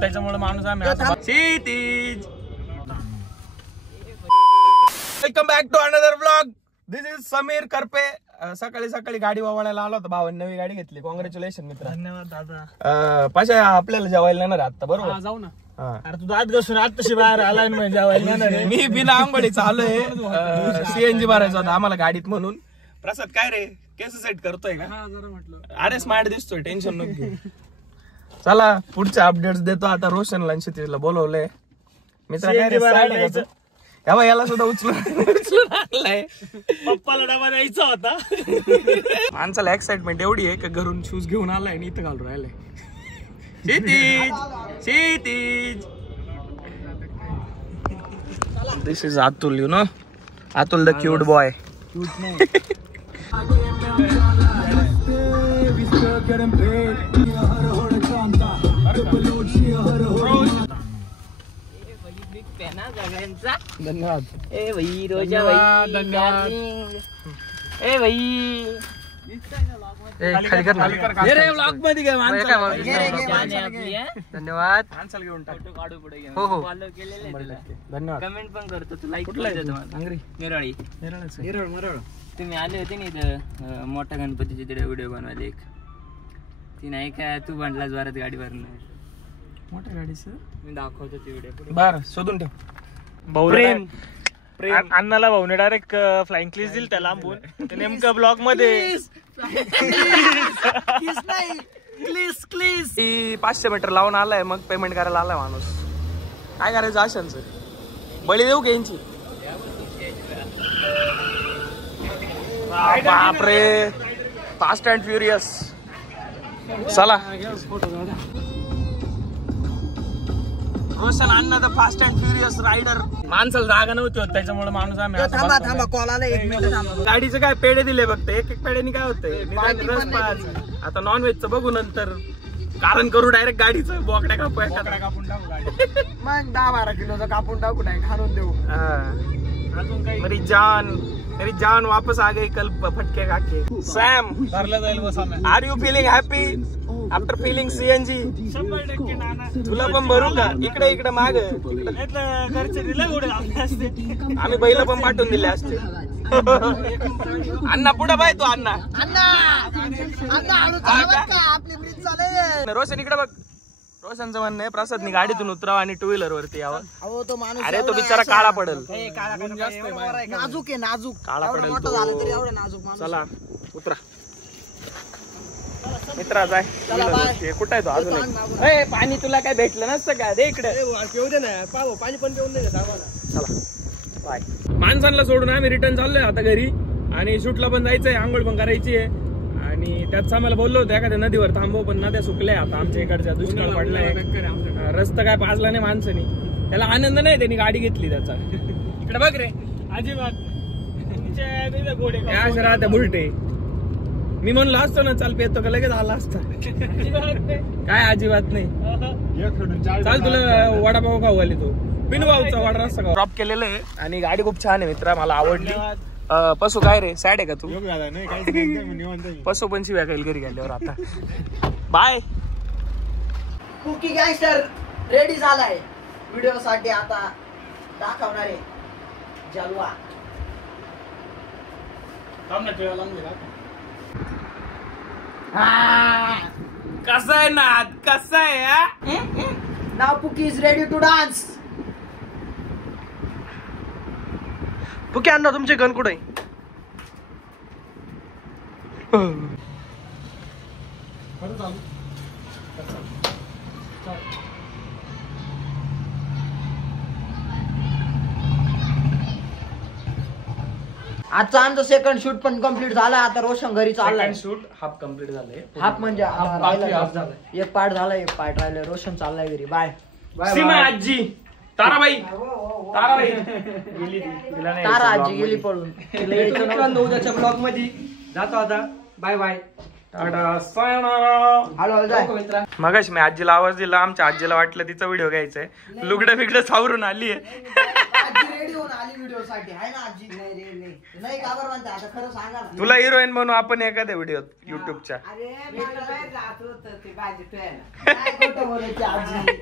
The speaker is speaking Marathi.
त्याच्यामुळे माणूस आम्ही welcome back to another blog. This is Sameer Karpe. सकाळी सकाळी गाडी वावळायला आलो होतो. भावाने नवी गाडी घेतली. कॉंग्रॅच्युलेशन मित्र. धन्यवाद दादा. पाशा आपल्याला जेवायला येणार आता बरोबर. जाऊ ना. अरे तू दात घासून आत्ताशी बाहेर आलाय ना जेवायला. मी बिना आंघोळीचा आलोय. सीएनजी भरायचं होतं आम्हाला गाडीत म्हणून. प्रसाद काय रे केस सेट करतोय का? जरा म्हटलं अरे स्मार्ट दिसतोय. टेन्शन नको घेऊ. चला पुढचे अपडेट्स देतो. आता रोशनला क्षितिजला बोलवलंय. मित्र काय रे याला सुद्धा उचलून आणलाय. पप्पाला डबा द्यायचा होता. माणसाला एक्साइटमेंट एवढी आहे की घरून शूज घेऊन आलाय आणि इथं घालून राहिलाय. Kshitij Kshitij. This is Atul. You know Atul the cute boy. धन्यवाद. ए भाई रोजा भाई धन्यवाद. ए भाई खाली कर ब्लॉग मध्ये काय धन्यवाद. माणसाला घेऊन टाक. फोटो काढू पुढे घेऊन. हो हो फॉलो केलेले तुला. धन्यवाद. कमेंट पण करतो तू. लाईक कुठला करतो तुम्हाला. मिरळी. मरळ तुम्ही आले होते ना इथं मोठ्या गणपतीची तिथे व्हिडिओ बनवायला. एक ती नाही का तू बनला जोरात गाडीवरून. मोठ्या गाडीच मी दाखवतो ती व्हिडिओ. बर शोधून ठेव. प्रेम अण्णाला भाऊने डायरेक्ट फ्लाइंग क्लिस दिली त्या लांबून. नेमकं ब्लॉग मध्ये 500 मीटर लावून आलाय. मग पेमेंट करायला आलाय माणूस. काय करायचं आशांच बळी देऊ घ्यायची. बापरे फास्ट अँड फ्युरियस. चला रोशन अण्णा the fast and furious rider. माणसाला जागा नव्हती होत त्याच्यामुळे माणूस आम्ही गाडीचं काय पेढे दिले फक्त. एक पेढ्यानी काय होतंय. रस पाच. आता नॉन व्हेजचं बघू नंतर. कारण करू डायरेक्ट गाडीचं बोकड्या कापून टाकू गाडी. मग 10-12 किलोचं कापून टाकू नाही खाणून देऊ. अजून काही मेरी जान वापस आ गई कल फटके खाके. सॅम भरला जाईल बस आम्ही. Are you feeling happy after filling CNG. 100% Nana. तुला पण भरू का? इकडे माग घरचे दिले उडे असते. आम्ही बैल पण पाठवून दिले असते. अण्णा पुढे बाय तू. अण्णा रोशन इकडे बघ. रोशनचं म्हणणं आहे प्रसादनी गाडीतून उतरावं आणि 2 व्हीलर वरती यावं. अरे तो बिचारा काळा पडेल. नाजूक आहे नाजूक. काळा पडेल. चला उतरा मित्रा. जाय कुठं आहे तो अजून. पाणी तुला काय भेटलं नसतं का? दे इकडे. पाणी पण पिऊन नाही. चला बाय. माणसांना सोडून आम्ही रिटर्न चाललोय आता घरी. आणि शूटला पण जायचंय. आंघोळ पण करायची आहे. आणि त्याच आम्हाला बोललो होतं एखाद्या नदीवर थांबव. पण नद्या सुकल्या आता आमच्या इकडच्या. दुष्काळ पडलाय. रस्ता काय पाजला नाही माणसानी. त्याला आनंद नाही. त्यांनी गाडी घेतली त्याचा. इकडे बघ रे. अजिबात अशा राहत्या बुलटे. मी म्हणलो असतो ना चाल पेतो का लगेच आला असता. काय अजिबात नाही. चाल तुला वडापाव खाऊ घाली. तो बिनभाऊचा वडा रस्ता ड्रॉप केलेला आहे. आणि गाडी खूप छान आहे मित्रा. मला आवडली. पशु काय रे सॅड आहे का तू? पशु पण शिव्या खाईल घरी गेल्यावर. आता बाय. कुकी गँगस्टर रेडी झालाय व्हिडिओ साठी. आता दाखवणार आहे जलवा. कसा आहे नाद? कसा आहे? नाव पुकी इज रेडी टू डान्स. पुकी अण्णा तुमचे गण कुठे? आजचा आमचा सेकंड शूट पण कम्प्लीट झाला. आता रोशन घरी चाललाय. शूट हाफ कम्प्लीट झालंय. हाफ म्हणजे एक पार्ट झाला. एक पार्ट राहिलाय. रोशन चाललाय घरी. बाय. सीमा आजी. ताराबाई. तारा आजी गेली पळून. उद्याच्या ब्लॉग मध्ये जातो आता. Bye bye. मगाशी मी आजीला आवाज दिला. आमच्या आजीला वाटलं तिचा व्हिडिओ घ्यायचाय. लुगडं बिगडं सावरून आली आहे. रेडी होऊन आली व्हिडिओ साठी आहे ना आजी? नाही रे नाही का बरं म्हणते आता खरं सांगा ना. तुला हिरोईन बनवू आपण एखाद्या व्हिडिओत युट्यूबच्या. अरे मला बाहेर जात होतं ते भाजी ठेवायला. काय खोटं बोलायची आजी.